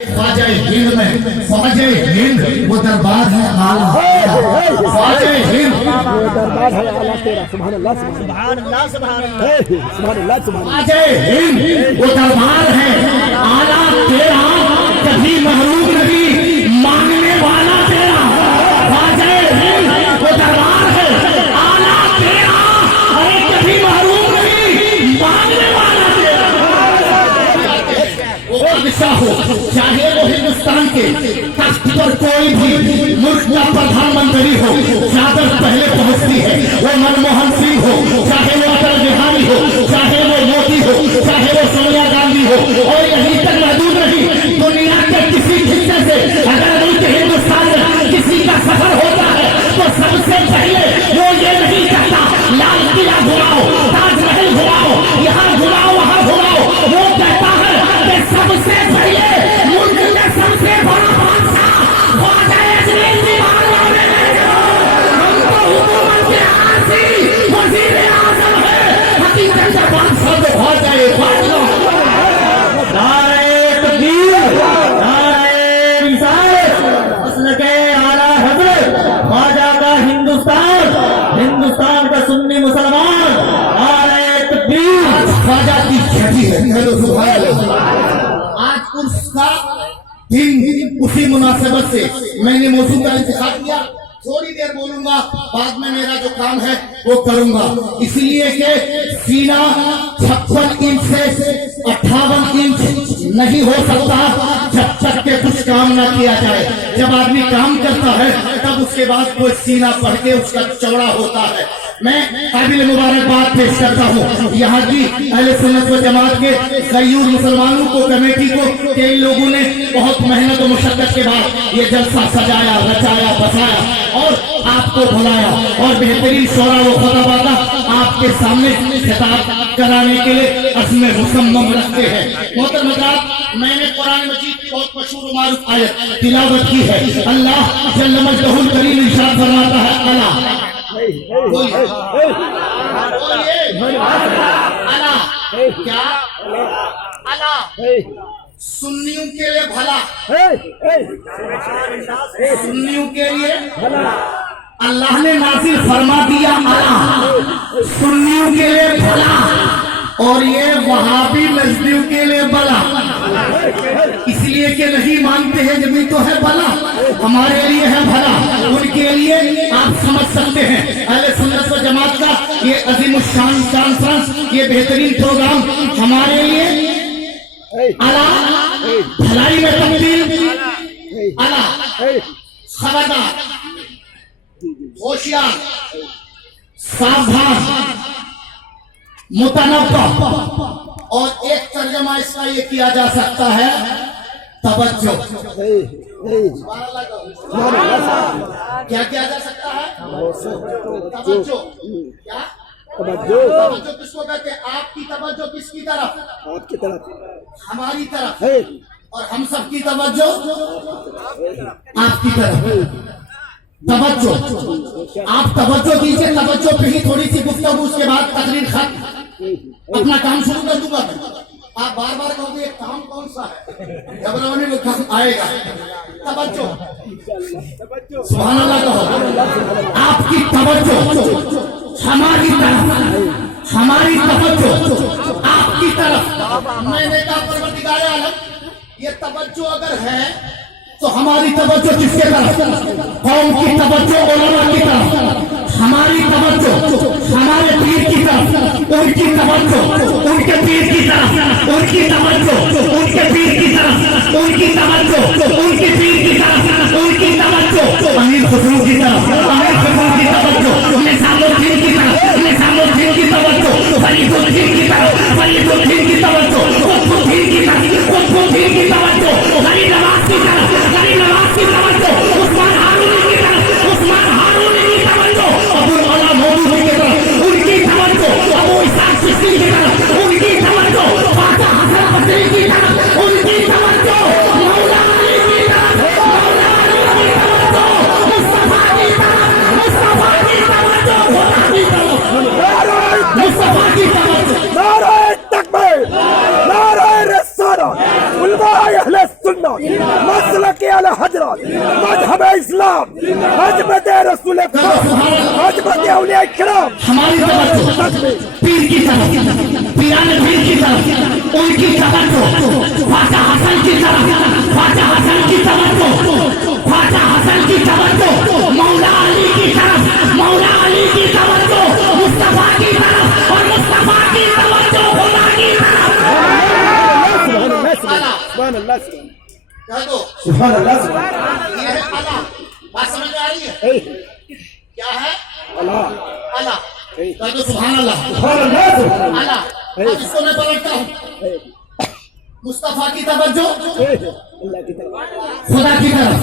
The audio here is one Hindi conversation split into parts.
ख्वाजा हिंद में ख्वाजा हिंद वो दरबार है आला, ख्वाजा हिंद वो दरबार है आला तेरा। सुभान अल्लाह सुभान अल्लाह सुभान अल्लाह ख्वाजा हिंद वो दरबार है आला तेरा, कभी महरूम नहीं मांगने वाला तेरा। ख्वाजा हिंद वो दरबार है आला तेरा, अरे कभी महरूम नहीं मांगने वाला तेरा। वो बादशाह हो चाहे वो हिंदुस्तान के तख्त पर कोई भी मुल्क का प्रधानमंत्री हो, चादर पहले पहुंचती है। वो मनमोहन सिंह हो, चाहे वो अटल बिहारी हो, चाहे वो मोदी हो, चाहे वो सोनिया गांधी हो, और यहीं तक महदूद नहीं, दुनिया के किसी हिस्से से अगर मुल्क हिंदुस्तान में किसी का सफर होता है तो सबसे पहले वो ये नहीं कहता लाल किला घुमाओ, ताजमहल घुमाओ, यहाँ घुमाओ वहां घुमाओ। वो कहता है कि सबसे पहले मुल्क का सबसे बड़ा बादशाह ख्वाजा अजमेर दीवान वाले हैं। हम तो हुकूमत के आसी वजीर आजम है, हकीकत का बादशाह तो ख्वाजा बादशाह। नारे तकबीर, नारे रिसालत, मसलक आला हज़रत ख्वाजा का हिंदुस्तान, हिंदुस्तान का सुन्नी मुसलमान। नारे तकबीर, ख्वाजा की ख्याति है। आज उसका दिन, उसी मुनासिबत से मैंने मौजूद का इंतखाब किया। थोड़ी देर बोलूंगा, बाद में मेरा जो काम है वो करूंगा, इसलिए कि सीना 56 इंच से 58 इंच नहीं हो सकता जब तक के कुछ काम ना किया जाए। जब आदमी काम करता है तब उसके बाद कोई सीना बढ़ के उसका चौड़ा होता है। मैं काबिल मुबारकबाद पेश करता हूँ यहाँ की अहले सुन्नत व जमात के गयूर मुसलमानों को, कमेटी को, कि इन लोगों ने बहुत मेहनत और मुशक्कत के बाद ये जलसा सजाया, रचाया, बसाया और आपको बुलाया और बेहतरीन शोरा व खुतबा आपके सामने खिताब कराने के लिए अज़्म मुसम्मम रखते हैं। मोहतरम हज़रात, मैंने कुरान मजीद की बहुत मशहूर मारूफ आयत तिलावत की है। अल्लाह जल्ल मजदहुल करीम इरशाद फरमाता है, अला अला क्या अला सुन्नियों के लिए भला, सुन्नियों के लिए अल्लाह ने नाज़िल फरमा दिया अला, सुन्नियों के लिए भला, और ये वहाबी नजदियों के लिए बला। इसलिए कि नहीं मानते हैं जब तो है भला, हमारे लिए है भला, उनके लिए आप समझ सकते हैं। अहले सुन्नत व जमात का ये अज़ीमुश्शान कॉन्फ्रेंस, ये बेहतरीन प्रोग्राम हमारे लिए अला भलाई में तब्दील, अला खबरदार, होशियार, सावधान, मुतनब्बा, और एक तर्जमा इसका ये किया जा सकता है तवज्जो। क्या किया जा सकता है? तवज्जो। क्या तवज्जो? तवज्जो किसको कहते हैं? आपकी तवज्जो किसकी तरफ? आपकी तरफ, हमारी तरफ, और हम सब की तवज्जो आपकी तरफ। तवज्जो, आप तवज्जो दीजिए, तवज्जो पे ही थोड़ी सी गुफ्तगू, उसके बाद तकरीर खत्म, अपना काम शुरू कर दूंगा। आप बार बार कहोगे ये काम कौन सा है, घबराने में काम आएगा। तवज्जो, सुभान अल्लाह कहो। आपकी तवज्जो हमारी तरफ, हमारी तवज्जो आपकी तरफ। मैंने कहा परवरदिगार आलम, ये तवज्जो अगर है तो हमारी तवज्जो किसके तरफ? कौम की तवज्जो उलमा की तरफ, हमारी तवज्जो हमारे पीर की तरफ, उनकी तवज्जो उनके पीर की तरफ, उनकी तवज्जो उनके पीर की तरफ, उनकी तवज्जो उनके पीर की तरफ, उनकी तवज्जो अमीर खुसरो की तरफ, अमीर खुसरो की तवज्जो निज़ामुद्दीन की तरफ, निज़ामुद्दीन की तवज्जो फरीदुद्दीन की तरफ, फरीदुद्दीन की तवज्जो कुतुबुद्दीन की तरफ, कुतुबुद्दीन की तवज्जो गरीब नवाज की तरफ, गरीब नवाज की तवज्जो उस्मान हारूनी की तरफ, उस्मान हारूनी की तवज्जो अबुल अला मौदूदी की तरफ, उनकी तवज्जो अबू इसाक चिश्ती की तरफ, उनकी तवज्जो ख्वाजा हसन बसरी की तरफ, उनकी तवज्जो मौला अली की तरफ, मौला अली की तवज्जो मुस्तफा की तरफ, मुस्तफा की तवज्जो खुदा की तरफ, मुस्तफा की तवज्जो। नारे तकबीर, नारे रिसालत, उलमा अहले सुन्नत मसलक आला हजरत, मजहब इस्लाम, मजहब रसूल अकरम, मजहब औलिया किराम। हमारी तवज्जो पीर की तरफ, पीराने पीर की तरफ, उनकी तवज्जो ख्वाजा हसन की तरफ, ख्वाजा हसन की तवज्जो, ख्वाजा हसन की तवज्जो, मौला अली की तरफ, मौला अली की तवज्जो, मुस्तफा की तरफ, और मुस्तफा की तवज्जो खुदा की तरफ। सुभान अल्लाह, कह दो सुभान अल्लाह, ये है अला। बात समझ में आ रही है? क्या है अल्लाह, अला? कह दो सुभान अल्लाह, सुभान अल्लाह, अला। अब इसको मैं पलटता हूँ। मुस्तफा की तवज्जो अल्लाह की तरफ, खुदा की तरफ।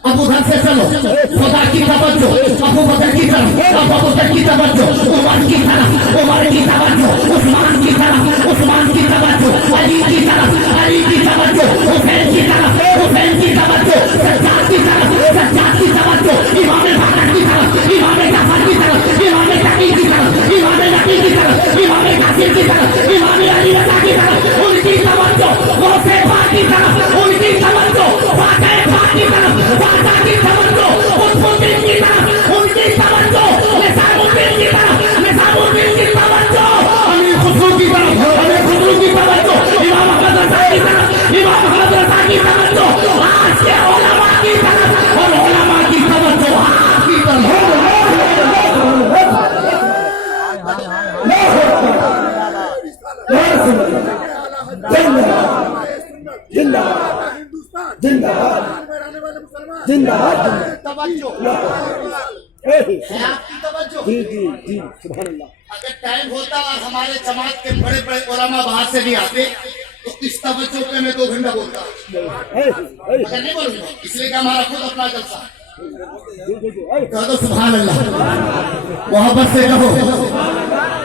अब उधर से चलो, खुदा की तवज्जो अबू बकर की तरफ, अबू बकर की तवज्जो उमर की तरफ, उमर की तवज्जो उस्मान की तरफ, उस्मान की तवज्जो अली की तरफ, अली की तवज्जो हुसैन की तरफ, हुसैन की तवज्जो सज्जाद की तरफ, सज्जाद की तवज्जो इमाम बाकर की तरफ, इमाम जाफर की तरफ, इमाम तकी की तरफ, इमाम नकी की तरफ, इमाम कासिम की तरफ, इमाम अली रज़ा की तरफ, उनकी तवज्जो गौसे पाक की तरफ, उनकी तवज्जो फातिह पाक की तरफ, फातिह की तवज्जो कुतुबुद्दीन की तरफ, उनकी तवज्जो निज़ामुद्दीन की तरफ, निज़ामुद्दीन की तवज्जो अमीर खुसरो की तरफ, अमीर खुसरो की तवज्जो इमाम अहमद रज़ा की तरफ, इमाम अहमद रज़ा की तवज्जो आज के उलमा की तरफ, और उलमा की तवज्जो आज की तरफ। जिंदाबाद, जिंदाबाद, जिंदाबाद, तवज्जो जी है आपकी तवज्जो। जी जी, सुभान अल्लाह। अगर टाइम होता और हमारे जमात के बड़े बड़े उलमा बाहर से भी आते तो इस तवज्जो पे मैं 2 घंटा बोलता, मगर नहीं बोलूंगा, इसलिए कि हमारा खुद अपना जलसा है। कह दो सुभान अल्लाह, मोहब्बत से कहो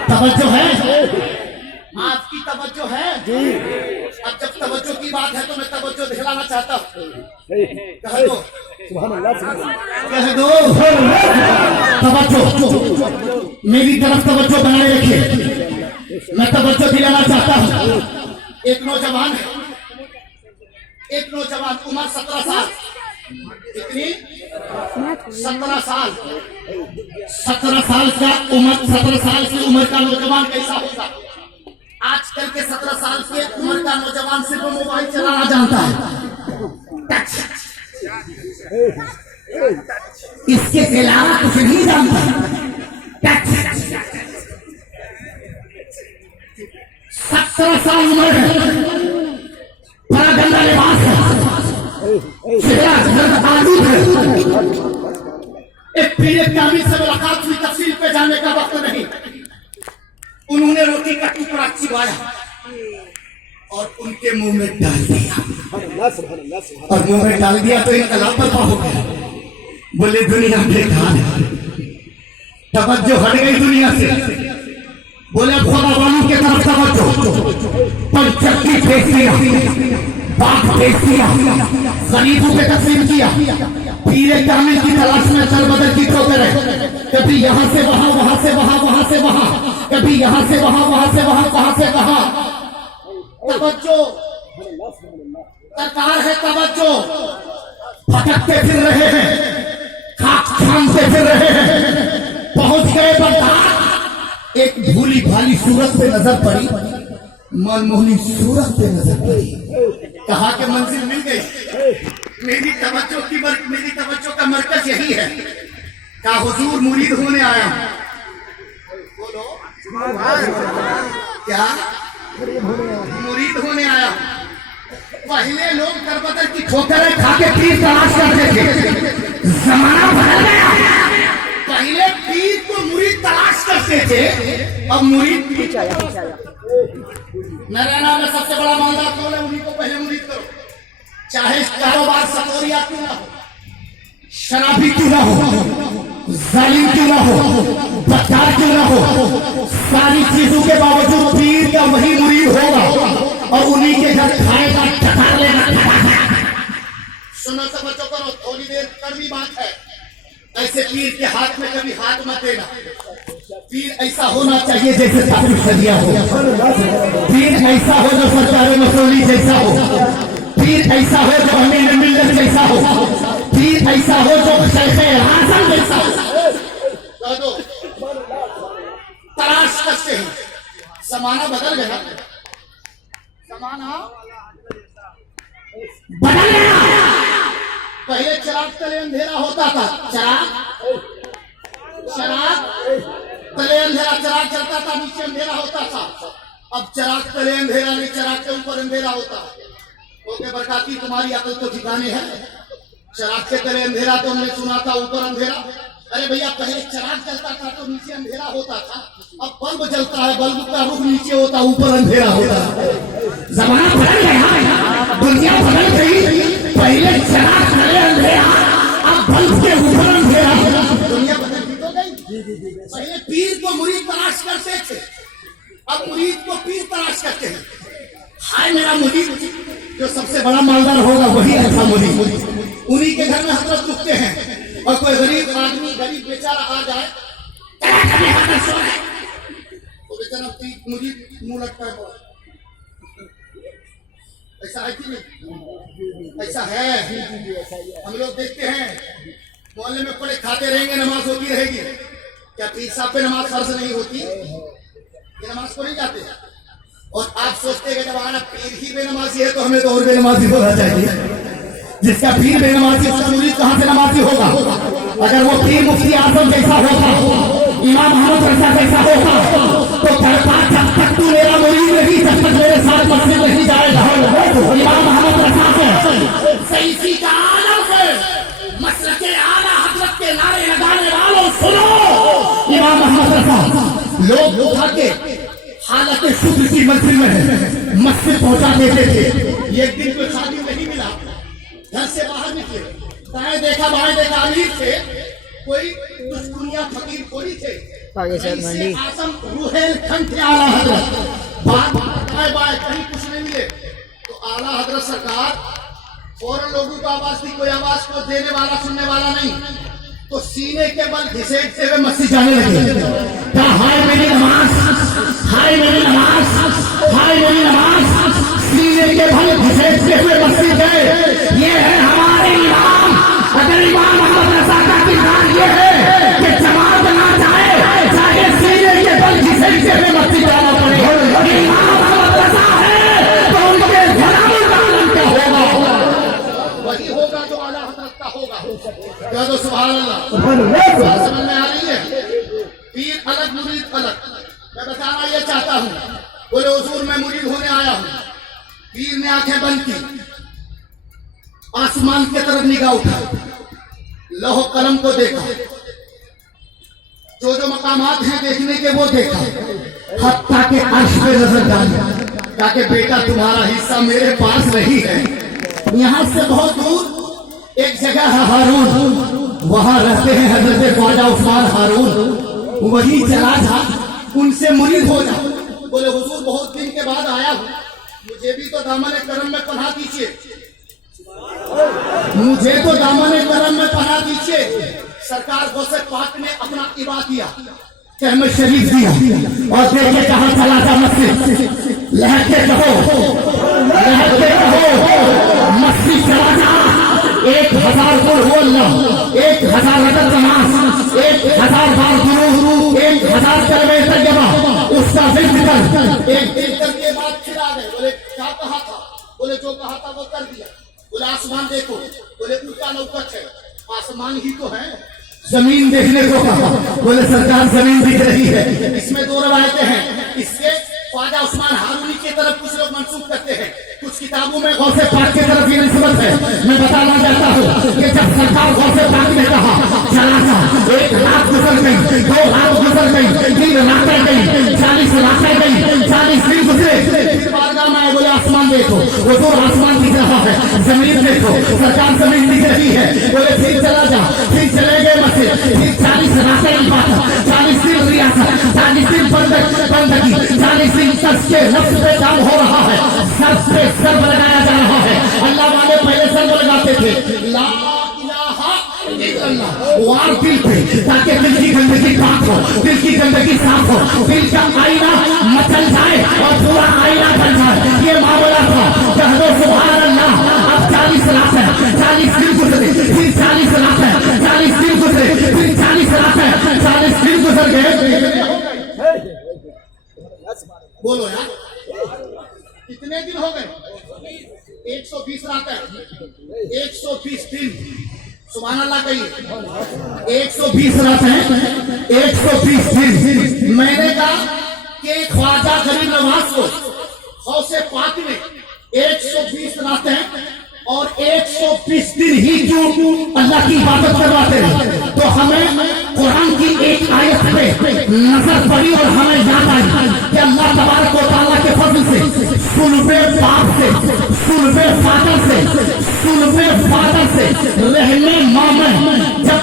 तवज्जो है, आपकी तवज्जो है। अब जब तवज्जो की बात है तो मैं तवज्जो दिखलाना चाहता हूँ। कह दो सुभान अल्लाह, सुभान अल्लाह, कह दो तवज्जो, मेरी तरफ तवज्जो बनाए रखिए। मैं तवज्जो दिलाना चाहता हूँ। एक नौजवान उम्र 17 साल, कितनी? 17 साल। 17 साल का उम्र, 17 साल की उम्र का नौजवान कैसा होगा? आजकल के 17 साल के उम्र का नौजवान सिर्फ मोबाइल चलाना जानता है, इसके अलावा कुछ नहीं जानता। 17 साल उम्र है, बड़ा गंदा लिबास है, चेहरा आलूद है। एक पीर कामिल से मुलाकात हुई, तफसील पे जाने का वक्त नहीं। उन्होंने रोटी का टुकड़ा चिबाया और उनके मुंह में डाल दिया, और मुंह में डाल दिया तो इनकलाब बर्पा हो गया। बोले दुनिया बेकार है, तवज्जो हट गई दुनिया से। बोले खुदा वालों के तरफ तवज्जो, पंचक्की फेंक दिया, बाग फेंक दिया, गरीबों पे तकसीम किया। पीरे कामिल की तलाश में चल बदल की ठोकर है, कभी यहाँ से वहां, वहां से वहां, वहां से वहां, कभी यहाँ से वहां, वहां से वहां, कहां से कहां। तवज्जो सरकार है, तवज्जो भटकते फिर रहे हैं, खाक थामते फिर रहे हैं। पहुंच गए बगदाद, एक भूली भाली सूरत पे नजर पड़ी, मनमोहनी सूरत पे नजर पड़ी। कहा कि मंजिल मिल गई, मेरी तवज्जो का मरकज यही है। कहा हुजूर मुरीद होने आया। बोलो क्या? मुरीद होने आया। पहले लोग करबदर की ठोकरें खा के पीर तलाश करते थे, जमाना बदल गया। पहले पीर को मुरीद तलाश करते थे, अब मुरीद मेरा नाम है सबसे बड़ा मालदार कौन है, उन्हीं को पहले मुरीद करो। चाहे कारोबार सतोरिया क्यों ना हो, शराबी क्यों ना हो, जालिम क्यों ना हो, बदकार क्यों ना हो, सारी चीजों के बावजूद पीर का वही मुरीद होगा और उन्हीं के घर खाएगा, ठकार लेगा। सुनो तवज्जो करो, थोड़ी देर कड़वी बात है। ऐसे पीर के हाथ में कभी हाथ मत देना। पीर ऐसा होना चाहिए जैसे तारीफ सदिया हो, पीर ऐसा हो जो सरकार मसौली जैसा हो, पीर ऐसा हो जो अमीर मिल्लत जैसा हो, पीर ऐसा हो जो शेखे आजम जैसा हो। तलाश करते हैं, जमाना बदल गया, जमाना बदल गया। पहले चिराग तले अंधेरा होता था, चराग तले अंधेरा, चिराग जलता था नीचे अंधेरा होता था। अब चिराग तले अंधेरा नहीं, चिराग के ऊपर अंधेरा होता। ओके बरकाती, तुम्हारी अकल तो ठिकाने है। चिराग के तले अंधेरा तो हमने सुना था, ऊपर अंधेरा। अरे भैया पहले चिराग जलता था तो नीचे अंधेरा होता था, अब बल्ब जलता है, बल्ब का रुख नीचे होता, ऊपर अंधेरा होता। जमाना बदल गया, दुनिया बदल गई। पहले चिराग तले अंधेरा, अब बल्ब के ऊपर अंधेरा। दुनिया बदल तो गई। पहले पीर को मुरीद तलाश करते थे, अब मुरीद को पीर तलाश करते हैं। हाय मेरा मुरीद, जो सबसे बड़ा मालदार होगा वही ऐसा मुरीद, उन्हीं के घर में हजरत रुकते हैं। और कोई गरीब आदमी, गरीब बेचारा आ जाए तो बेचारा मुरीद मुंह लगता है। ऐसा है कि नहीं? ऐसा है। हम लोग देखते हैं मोहल्ले में पड़े खाते रहेंगे, नमाज होती रहेगी। क्या पीर साहब पे नमाज फर्ज नहीं होती? ये नमाज को नहीं जाते। और आप सोचते हैं जब हमारा पीर ही बेनमाजी है तो हमें तो और बेनमाजी होना चाहिए। जिसका पीर बेनमाजी उसका मुरीद कहां से नमाजी होगा? अगर वो पीर मुफ्ती आजम जैसा होगा, इमाम मोहम्मद रजा जैसा होगा, तो करता जब तक तू मेरा मुरीद नहीं, जब तक मेरे साथ मस्जिद नहीं जाएगा। इमाम मोहम्मद रजा से सैयदी का आलम है, मसलक के आला हजरत के नारे लगाने वालों सुनो। इमाम मोहम्मद रजा लोग उठा के हालत शुद्ध की मंजिल में मस्जिद पहुंचा देते थे। एक दिन कोई शादी नहीं मिला, घर से बाहर निकले, दाएं देखा बाएं देखा, अमीर थे कोई, दुनिया फकीर कोई थे, आजम रूहेल खंड थे आला हजरत। बाएं बाएं कहीं कुछ नहीं मिले तो आला हजरत सरकार फौरन लोगों को आवाज दी, कोई आवाज को देने वाला सुनने वाला नहीं, तो सीने के बल घिसेटते हुए मस्जिद जाने लगे। हाय मेरी नमाज, हाय मेरी नमाज, हाय मेरी नमाज, सीने के बल घिसेटते हुए मस्जिद गए। ये है हमारे इमाम। अगर इमाम मोहम्मद रजा का किरदार ये है कि जमात ना जाए, चाहे सीने के बल घिसेटते हुए मस्जिद जाना पड़े, इमाम मोहम्मद रजा है तो उनके गुलामों का आलम क्या होगा? वही होगा जो आला हजरत का होगा। क्या तो सुभान अल्लाह, समझ में आ रही है? पीर अलग, मुरीद अलग। मैं बताना ये चाहता हूँ, बोले हुजूर मैं मुरीद होने आया हूँ। पीर ने आंखें बंद की, आसमान की तरफ निगाह उठा, लौह कलम को देखा, जो जो मकामात हैं देखने के वो देखा, हत्ता के अर्श पे नजर डाली, ताकि बेटा तुम्हारा हिस्सा मेरे पास नहीं है। यहाँ से बहुत दूर एक जगह है हारून, वहां रहते हैं हजरत ख्वाजा उस्मान हारून, वही चला जा, उनसे मुरीद हो जा। बोले हुजूर बहुत दिन के बाद आया हूँ, मुझे भी तो दामन करम में पनाह दीजिए, मुझे तो दामन करम में पनाह दीजिए। सरकार गौसे पाक ने अपना इबा दिया, कहमत शरीफ दिया, और देखे कहा चला जा मस्जिद, लहके कहो, लहके कहो, मस्जिद चला जा। 1000 गुण हो अल्लाह, 1000 रकत नमाज, 1000 बार दुरूद, 1000 कलमे तैयबा, उसका जिक्र कर। एक दिन करके बात फिर आ गए, बोले क्या कहा था? बोले जो कहा था वो कर दिया। बोले आसमान देखो, बोले उल्टा नौकत है, आसमान ही तो है। जमीन देखने को कहा, बोले सरकार जमीन दिख रही है। इसमें 2 रवायतें हैं, इससे ख्वाजा उस्मान हारूनी की तरफ कुछ लोग मंसूब करते हैं, कुछ किताबों में गौसे पाक की तरफ ये निस्बत है। मैं बताना चाहता हूँ कि जब सरकार गौसे पाक ने कहा चला जा, 1 रात गुजर गई, 2 रात गुजर गई, 3 रातें गई, 40 रातें गई, 40 दिन गुजरे। बारगाह में बोले आसमान देखो, वो तो आसमान दिख रहा है, जमीन देखो, सरकार जमीन दिख रही है। बोले फिर चला जा, फिर चले गए मस्जिद, फिर 40 रातें इबादत, 40 दिन रियासत, 40 दिन बंदगी, 40 दिन के नफ्स पे काम हो रहा है, सर पे सर्व लगाया जा रहा है। अल्लाह वाले पहले सर्व लगाते थे, ला इलाहा इल्लल्लाह, वार दिल पे, ताकि दिल की गंदगी पाक हो, दिल की गंदगी साफ हो, दिल का आईना मचल जाए और पूरा आईना बन जाए। ये मामला था, कह दो सुभान अल्लाह। 40 रात है, 40 दिन गुजरे, फिर 40 रात है, 40 दिन गुजरे, फिर 40 रात है, 40 दिन गुजर गए। बोलो यार, कितने दिन हो गए? 120 रात है, 120 दिन। सुभान अल्लाह कहिए। 120 रात है, 120 दिन। मैंने कहा कि ख्वाजा गरीब नवाज को गौसे पाक में 120 रातें और 120 दिन ही क्यों अल्लाह की इबादत करवाते हैं? तो हमें कुरान की एक आयत पे नजर पड़ी और हमें याद आई कि अल्लाह तबारक व तआला के फजल से, सुल्बे बाप से, सुल्बे फादर से रहने माँ में जब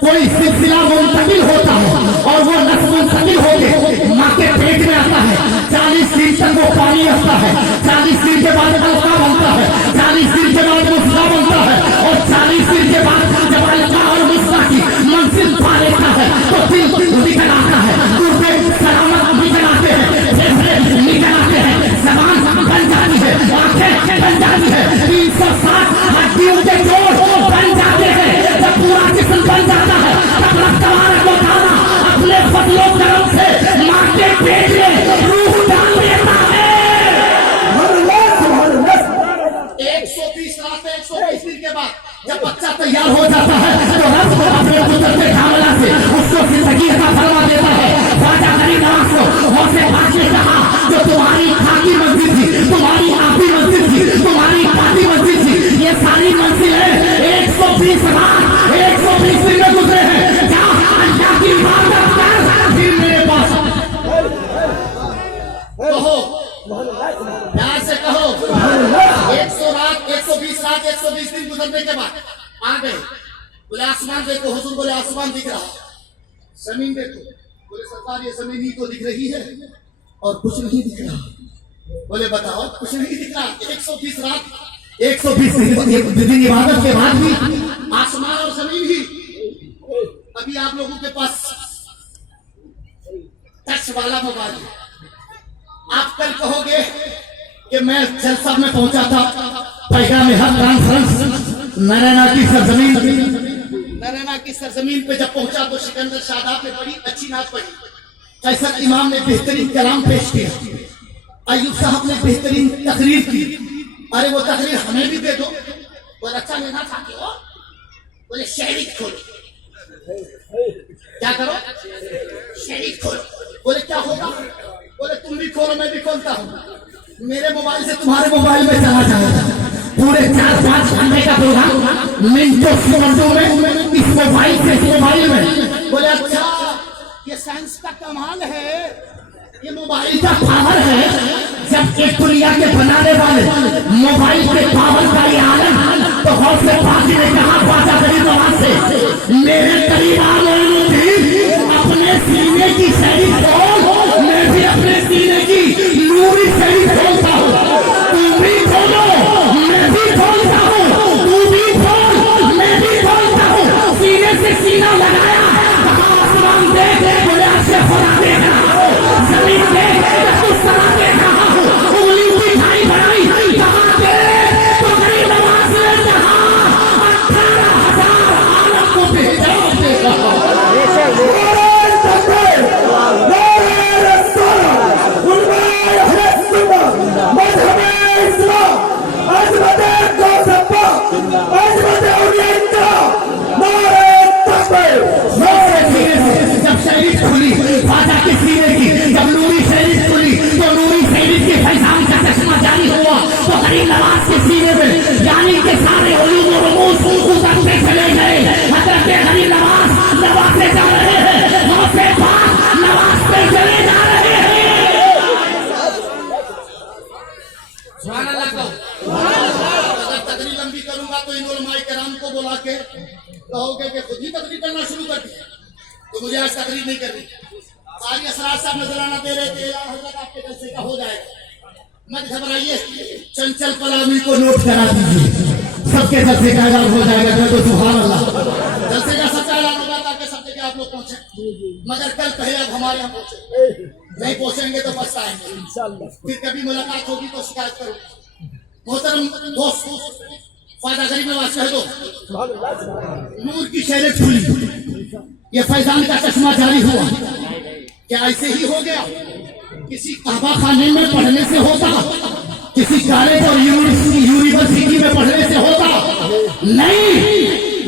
कोई सिलसिला मुंतकिल होता है और वो नस्ल मुंतकिल होके माँ के पेट में आता है, 40 दिन तक वो पानी आता है, 40 दिन के बाद अलका बनता है, 40 दिन के बाद मुस्ला बनता है, और 40 दिन के बाद जब अलका और मुस्ला की मंजिल पा लेता है तो दिल निकल आता है, गुर्दे सलामत निकल आते हैं, फेफड़े निकल आते हैं, जबान बन जाती है, आंखें बन जाती है, 360 हड्डियों के जोड़ बन जाते हैं। जब पूरा जिस्म बन जाता है तब रब तबारक व तआला अपने फजलो करम से माँ के पेट में रूह डाल देता है। 120 रात, 120 दिन के बाद जब बच्चा तैयार हो जाता है तो रब अपने कुदरत कामला से उसको जिंदगी अता फरमा देता है। ख्वाजा गरीब नवाज को गौसे पाक ने कहा, जो तुम्हारी खाकी मंजिल थी, तुम्हारी आपी मंजिल थी, तुम्हारी पाती मंजिल थी, ये सारी मंजिल है 120 रात, 120 दिन में गुजरे हैं। क्या अल्लाह की इबादत कर, फिर मेरे पास कहो, प्यार से कहो। 120 रात, 120 दिन गुजरने के बाद आ गए। बोले आसमान देखो। हुजूर बोले आसमान दिख रहा, जमीन देखो। बोले सरकार ये जमीन ही तो दिख रही है और कुछ नहीं दिख रहा। बोले बताओ, कुछ नहीं दिख रहा। 120 रात, 120 दिन इबादत के बाद भी आसमान और जमीन ही। अभी आप लोगों के पास टच वाला मोबाइल है। आप कल कहोगे कि मैं जलसा में पहुंचा था, पैगाम हक कॉन्फ्रेंस नरैना की सरजमीन पे जब पहुंचा तो सिकंदर शादाब ने बड़ी अच्छी नात पढ़ी, कैसर इमाम ने बेहतरीन कलाम पेश किया, अयूब साहब ने बेहतरीन तकरीर की। अरे वो तकरीर हमें भी दे दो। बोले अच्छा लेना चाहते हो? बोले शहरी खोलो। क्या करो? शहरी खोलो। बोले क्या होगा? बोले तुम भी खोलो, मैं भी खोलता हूँ। मेरे मोबाइल से तुम्हारे मोबाइल में चला जाएगा पूरे 4-5 घंटे का प्रोग्राम मिनटों सेकंडों में इस मोबाइल से, इस मोबाइल में। बोले अच्छा, ये साइंस का कमाल है, ये मोबाइल का पावर है। जब एक दुनिया के बनाने वाले मोबाइल के पावर का ये आलम, तो गौसे पाक ने कहा ख्वाजा गरीब नवाज से, मेरे करीब अपने सीने की शैली खोल, मैं भी अपने सीने की नूरी शैली खोलता हूँ। तुम भी खोलो, मैं भी खोलता हूँ, तू भी खोल, मैं भी खोलता हूँ। सीने से सीना लगाया, आसमान देख, बोले आपसे खुदा देख रहा हूँ, जमीन देख, कुछ तरह देख रहा हूँ, उंगली की खाई बनाई कहा दे, तो गरीब नवाज ने कहा 18,000 आलम को बेजान देखा। जब शरीर खुली ख्वाजा की सीने की, जब नूरी शरीर खुली तो नूरी शरीर के फैजान का चश्मा जारी हुआ तो गरीब नवाज के सीने में यानी के सारे उलूम और रमूज उतरते चले गए। हजरत गरीब नवाज नवाज़े जा रहे हैं, गौसे पाक नवाज पे चले जा रहे हैं। सुभान अल्लाह कहो। अगर तकरीर लंबी करूंगा तो इन उलमाए किराम को बुला के कहोगे कि खुद ही तकरीर करना शुरू कर दिया, तो मुझे आज तकरीर नहीं करनी। सारी असरार साहब नजराना दे रहे थे, हजरत आपके जलसे का हो जाएगा, मत घबराइए। चंचल पलामी को नोट करा दीजिए, सबके जलसे का ऐलान हो जाएगा। तो सुभान अल्लाह, जलसे का सच्चा ऐलान होगा ताकि सब जगह आप लोग पहुंचे। मगर कल पहले आप हमारे यहाँ पहुंचे, नहीं पहुंचेंगे तो पछताएंगे। फिर कभी मुलाकात होगी तो शिकायत करूंगा। मोहतरम दोस्त ख्वाजा गरीब नवाज कह दो नूर की शहरें खुली, ये फैजान का चश्मा जारी हुआ। क्या ऐसे ही हो गया? किसी काबा खाने में पढ़ने से होता, किसी कॉलेज और यूनिवर्सिटी में पढ़ने से होता? नहीं,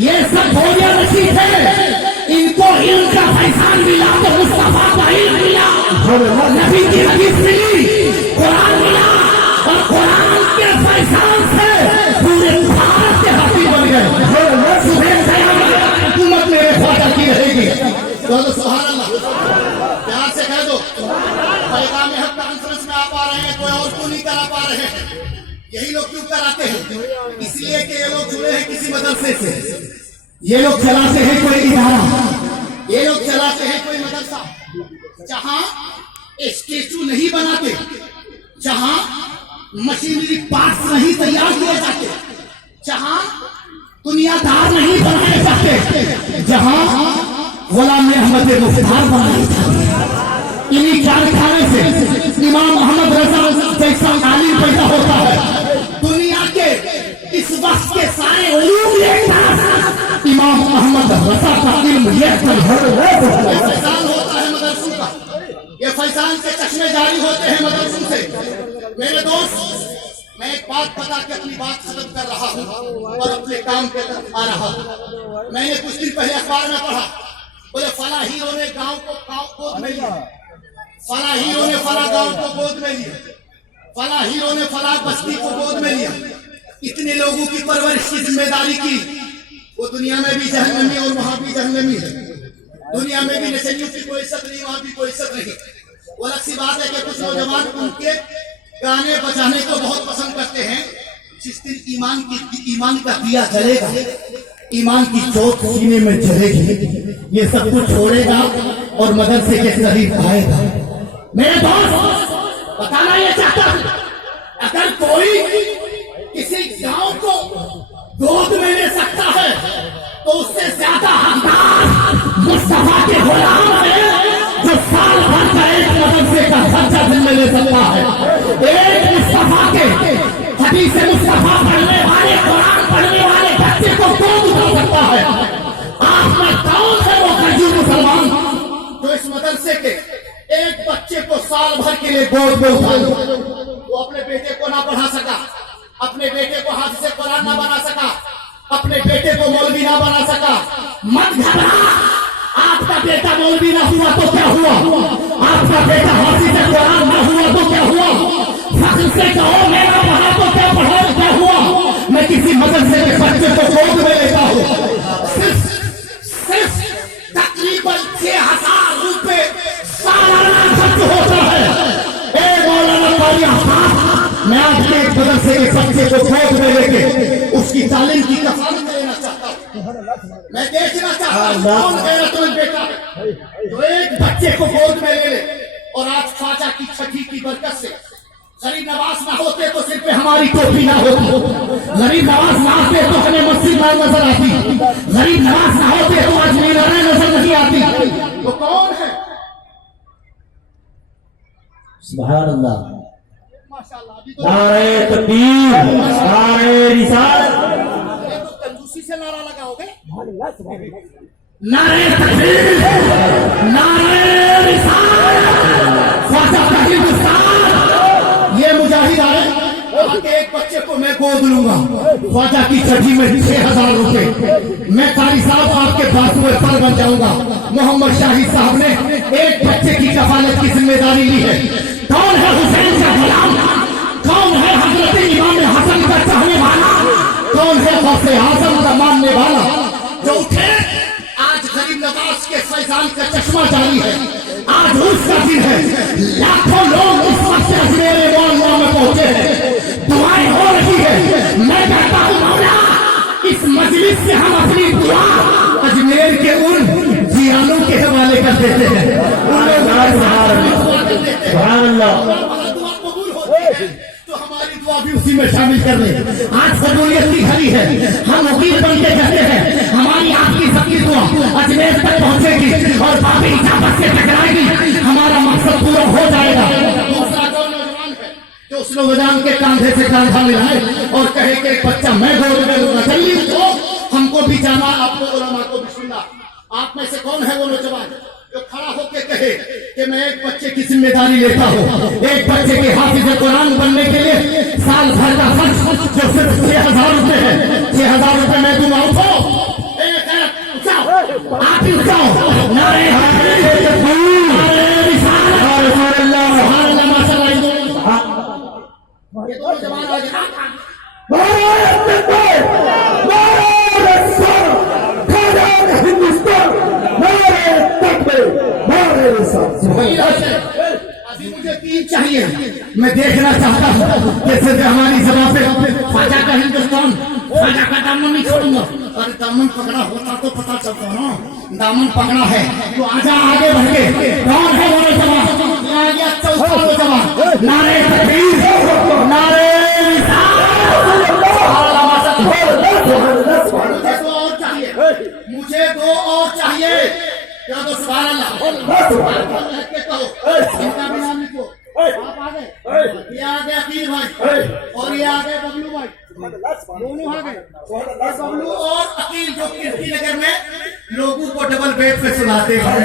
ये सब बोलिया नसीब है। इनको इल्म का फैजान मिला तो मुस्तफा का इल्म मिला, नबी की हदीस मिली, कुरान मिला, और कुरान के फैजान से पूरे भारत के हाथी बन गए। सुबह कयामत हुकूमत मेरे ख्वाजा की रहेगी। तो सुभान अल्लाह, प्यार से कह दो पैगाम हक कॉन्फ्रेंस में आ पा रहे हैं, कोई और क्यों नहीं करा पा रहे हैं? यही लोग क्यों कराते हैं? इसलिए कि ये लोग जुड़े हैं किसी मदरसे से, ये लोग चलाते हैं कोई इदारा, ये लोग चलाते हैं कोई मदरसा जहां स्टेचू नहीं बनाते, जहां मशीनरी पार्ट्स नहीं तैयार किए जाते, जहां दुनियादार नहीं बनाए जाते, जहां गुलाम अहमद मुख्तार बनाए जाते। इन्हीं कारखाने से इमाम मोहम्मद रजा जैसा आलिम पैदा होता है। दुनिया के इस वक्त के सारे उलूम इमाम मोहम्मद रजा का इल्म फैजान होता है मदरसों का, ये फैजान के चश्मे जारी होते हैं मदरसों से। मेरे दोस्त, मैं एक बात बता के अपनी बात खत्म कर रहा हूँ और अपने काम के तरफ आ रहा हूँ। मैंने कुछ दिन पहले अखबार में पढ़ा, बोले फला हीरो ने गांव को गोद में लिया, फला हीरो ने फला गांव को गोद में लिया, फला हीरो ने फला बस्ती को गोद में लिया। इतने लोगों की परवरिश की जिम्मेदारी की। वो दुनिया में भी जहन्नमी और वहां भी जहन्नमी है। दुनिया में भी नशेड़ियों की कोई इज्जत नहीं, वहां भी कोई इज्जत नहीं। वो अलग सी बात है कि कुछ नौजवान उनके गाने बजाने को बहुत पसंद करते हैं। जिस दिन ईमान का दिया जलेगा, ईमान की जोत सीने में जलेगी, ये सब कुछ छोड़ेगा और मदरसे के करीब आएगा। मेरे दोस्त, बताना ये चाहता हूं, अगर कोई किसी गांव को गोद में ले सकता है तो उससे ज्यादा हकदार मुस्तफा के गुलाम है, जो साल भर का एक मदरसे का खर्चा दिन में ले सकता है। एक मुस्तफा के हदीस मुस्तफा पढ़ने वाले, कुरान पढ़ने वाले बच्चे को गोद उठा सकता है। आप में कौन है वो गरीब मुसलमान जो इस मदरसे के एक बच्चे को साल भर के लिए गोद में उठा लो? वो अपने बेटे को ना पढ़ा सका, अपने बेटे को हाथ से कुरान ना बना सका, अपने बेटे को मौलवी ना बना सका। मत घबरा, आपका बेटा मौलवी ना हुआ तो क्या हुआ? आपका बेटा हाथी से कुरान ना हुआ तो क्या हुआ? फख्र से कहो मेरा पढ़ा तो क्या पढ़ा, क्या हुआ? मैं किसी मदरसे के बच्चे को गोद में लेता हूँ, सिर्फ तकरीबन 6,000 रुपए सालाना खर्च होता है। मैं आज के मदरसे के बच्चे को गोद में लेके उसकी तालीम की कफालत लेना चाहता हूँ। मैं देखना चाहता हूँ कौन गैरतमंद बेटा है जो एक बच्चे को गोद में ले ले। और आज ख्वाजा की छठी की बरकत से गरीब नवाज ना होते तो सिर पे हमारी टोपी ना होती, गरीब नवाज ना होते तो हमें मस्जिद में नजर आती, गरीब नवाज ना होते तो आज मीनारें नजर नहीं आती। तो कौन है? सुभान अल्लाह, नारे तकबीर, नारे रिसालत। तो कंजूसी से नारा लगाओगे? नारे तकबीर, नारे रिसालत, ख्वाजा का हिंदुस्तान। ये मुजाहिद आए और एक बच्चे को मैं गोद लूंगा ख्वाजा की छठी में 6,000 रुपए। मैं कारी साहब आपके बाजुए पर बन जाऊंगा। मोहम्मद शाहिद साहब ने एक बच्चे की कफालत की जिम्मेदारी ली है। कौन है हुसैन का गुलाम? कौन है हजरत इमाम हसन का चाहने वाला? कौन है गौसे आजम का मानने वाला जो उठे? आज गरीब नवाज के फैजान का चश्मा जारी है, आज उसका दिन है। लाखों लोग इस वक्त अजमेर मोहल्ला में पहुंचे हैं, दुआएं हो रही है। मैं कहता हूं मौला, इस मजलिस से हम अपनी दुआ अजमेर के उन जियानों के हवाले कर देते हैं। तो हमारी दुआ भी उसी में शामिल कर ले। आज कबूलियत की घड़ी है, हम वकील बन के कहते हैं हमारी आपकी सबकी दुआ अजमेर तक पहुंचेगी और बाबी इजाजत से टकराएगी, हमारा मकसद पूरा हो जाएगा। दूसरा जो नौजवान है जो उस नौजवान के कंधे से कंधा मिलाए और कहे कि एक बच्चा मैं गोद में लूंगा, चलिए तो हमको भी जाना, आपको उलमा को भी सुनना। आप में से कौन है वो नौजवान जो खड़ा होके कहे कि मैं एक बच्चे की जिम्मेदारी लेता हूँ, एक बच्चे के हाफिज कुरान बनने के लिए साल भर का खर्च जो सिर्फ 6,000 रुपए है, 6,000 रुपए मैं दूंगा। उठो, आप ही उठाओ, नारे ये दो नौजवान आज अभी मुझे 3 चाहिए। मैं देखना चाहता हूँ जैसे हमारी जगह पे ख्वाजा का हिंदुस्तान, ख्वाजा का दामन नहीं छोड़ूंगा। अरे दामन पकड़ा होता तो पता चलता ना, दामन पकड़ा है तो आजा आगे बढ़ के। कौन है वो नौजवान? चौथा नौजवान, नारे तकबीर, नारे मुझे 2 और चाहिए। क्या दो? सुभान अल्लाह। इनका भी नाम लिखो। आप आ गए, ये आ गए अकील भाई और ये आ गए बबलू भाई, दोनों आ गए। बबलू और अकील जो कीर्ति नगर में लोगों को डबल बेड पे सुलाते हैं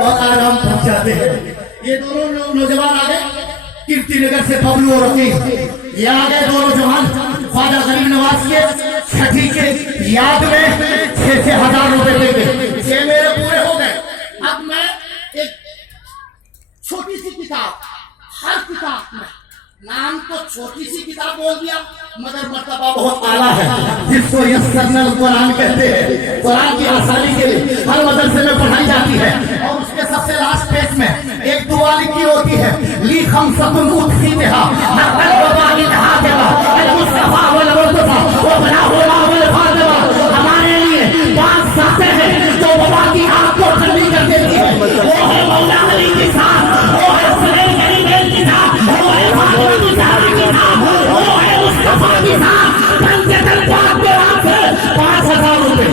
और आराम पहुंचाते हैं, ये दोनों नौजवान आ गए कीर्ति नगर से, बबलू और अकील। ये आ गए 2 नौजवान ख्वाजा गरीब नवाज के छठी के याद में 6,000 रुपए देंगे। ये मेरे पूरे हो गए। अब मैं एक छोटी सी किताब, हर किताब में नाम तो छोटी सी किताब बोल दिया मगर मर्तबा बहुत आला है, जिसको यस्सरनल कुरान कहते हैं। कुरान की आसानी के लिए हर मदरसे में पढ़ाई जाती है और उसके सबसे लास्ट पेज में एक दुआ लिखी होती है, ली खमसतुन उतसीहा नकल वबाली हादिरा अल मुस्तफा वल मुस्तफा व बना हुआ वल फातिमा। हमारे लिए 5 साथें हैं जो वबा की आग को ठंडी कर देती है। वो है मौला अली की साथ, वो है सुलेमान की साथ, वो है फातिमा की साथ, वो है मुस्तफा की साथ। 5,000 रुपए